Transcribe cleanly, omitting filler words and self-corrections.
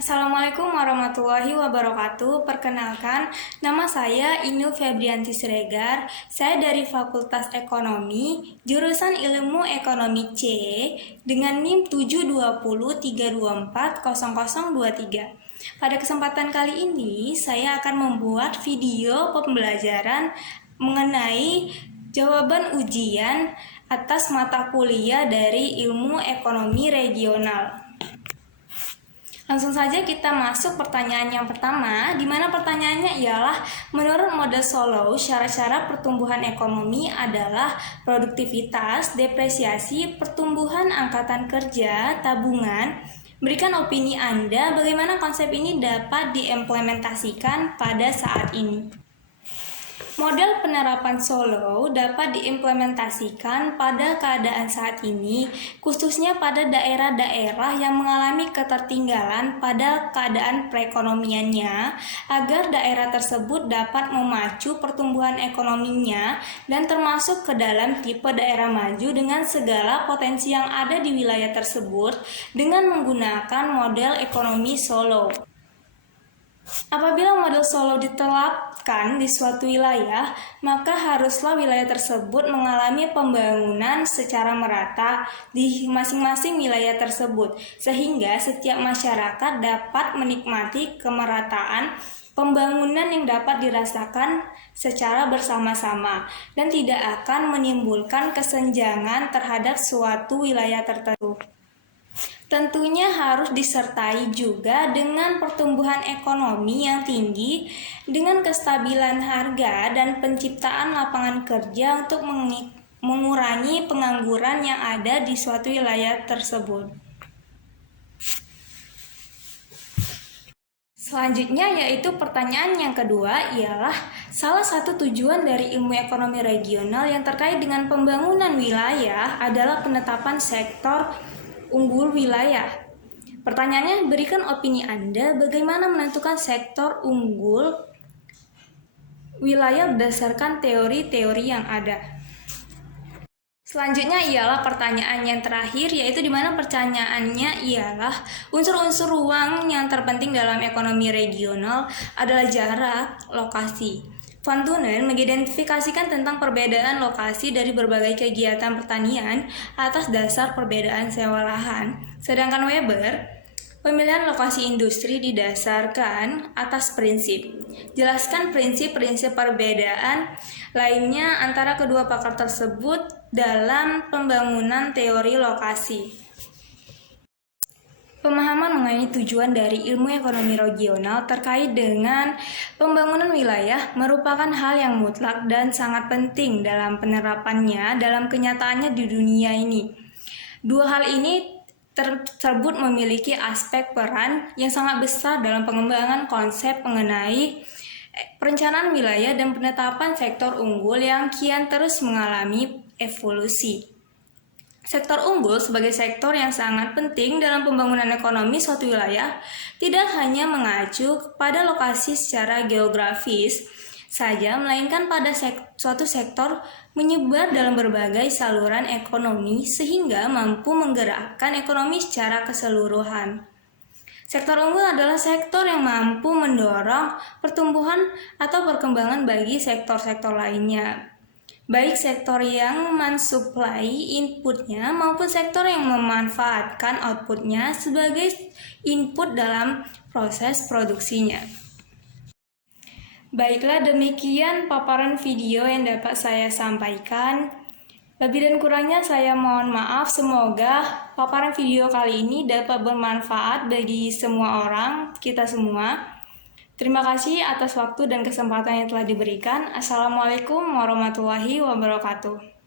Assalamualaikum warahmatullahi wabarakatuh. Perkenalkan, nama saya Inu Febrianti Siregar. Saya dari Fakultas Ekonomi, jurusan Ilmu Ekonomi C, dengan NIM 72032400023. Pada kesempatan kali ini, saya akan membuat video pembelajaran mengenai jawaban ujian atas mata kuliah dari Ilmu Ekonomi Regional. Langsung saja kita masuk pertanyaan yang pertama, di mana pertanyaannya ialah, menurut model Solow, syarat-syarat pertumbuhan ekonomi adalah produktivitas, depresiasi, pertumbuhan angkatan kerja, tabungan. Berikan opini Anda bagaimana konsep ini dapat diimplementasikan pada saat ini. Model penerapan Solow dapat diimplementasikan pada keadaan saat ini, khususnya pada daerah-daerah yang mengalami ketertinggalan pada keadaan perekonomiannya, agar daerah tersebut dapat memacu pertumbuhan ekonominya dan termasuk ke dalam tipe daerah maju dengan segala potensi yang ada di wilayah tersebut dengan menggunakan model ekonomi Solow. Apabila model Solow diterapkan di suatu wilayah, maka haruslah wilayah tersebut mengalami pembangunan secara merata di masing-masing wilayah tersebut, sehingga setiap masyarakat dapat menikmati kemerataan pembangunan yang dapat dirasakan secara bersama-sama dan tidak akan menimbulkan kesenjangan terhadap suatu wilayah tertentu. Tentunya harus disertai juga dengan pertumbuhan ekonomi yang tinggi dengan kestabilan harga dan penciptaan lapangan kerja untuk mengurangi pengangguran yang ada di suatu wilayah tersebut. Selanjutnya yaitu pertanyaan yang kedua ialah, salah satu tujuan dari ilmu ekonomi regional yang terkait dengan pembangunan wilayah adalah penetapan sektor unggul wilayah. Pertanyaannya, berikan opini Anda bagaimana menentukan sektor unggul wilayah berdasarkan teori-teori yang ada. Selanjutnya ialah pertanyaan yang terakhir, yaitu di mana pertanyaannya ialah, unsur-unsur ruang yang terpenting dalam ekonomi regional adalah jarak, lokasi. Van Tunen mengidentifikasikan tentang perbedaan lokasi dari berbagai kegiatan pertanian atas dasar perbedaan sewa lahan. Sedangkan Weber, pemilihan lokasi industri didasarkan atas prinsip. Jelaskan prinsip-prinsip perbedaan lainnya antara kedua pakar tersebut dalam pembangunan teori lokasi. Pemahaman mengenai tujuan dari ilmu ekonomi regional terkait dengan pembangunan wilayah merupakan hal yang mutlak dan sangat penting dalam penerapannya dalam kenyataannya di dunia ini. Dua hal ini tersebut memiliki aspek peran yang sangat besar dalam pengembangan konsep mengenai perencanaan wilayah dan penetapan sektor unggul yang kian terus mengalami evolusi. Sektor unggul sebagai sektor yang sangat penting dalam pembangunan ekonomi suatu wilayah tidak hanya mengacu pada lokasi secara geografis saja, melainkan pada suatu sektor menyebar dalam berbagai saluran ekonomi sehingga mampu menggerakkan ekonomi secara keseluruhan. Sektor unggul adalah sektor yang mampu mendorong pertumbuhan atau perkembangan bagi sektor-sektor lainnya, baik sektor yang mensuplai inputnya maupun sektor yang memanfaatkan outputnya sebagai input dalam proses produksinya. Baiklah, demikian paparan video yang dapat saya sampaikan. Lebih dan kurangnya saya mohon maaf. Semoga paparan video kali ini dapat bermanfaat bagi semua orang, kita semua. Terima kasih atas waktu dan kesempatan yang telah diberikan. Assalamualaikum warahmatullahi wabarakatuh.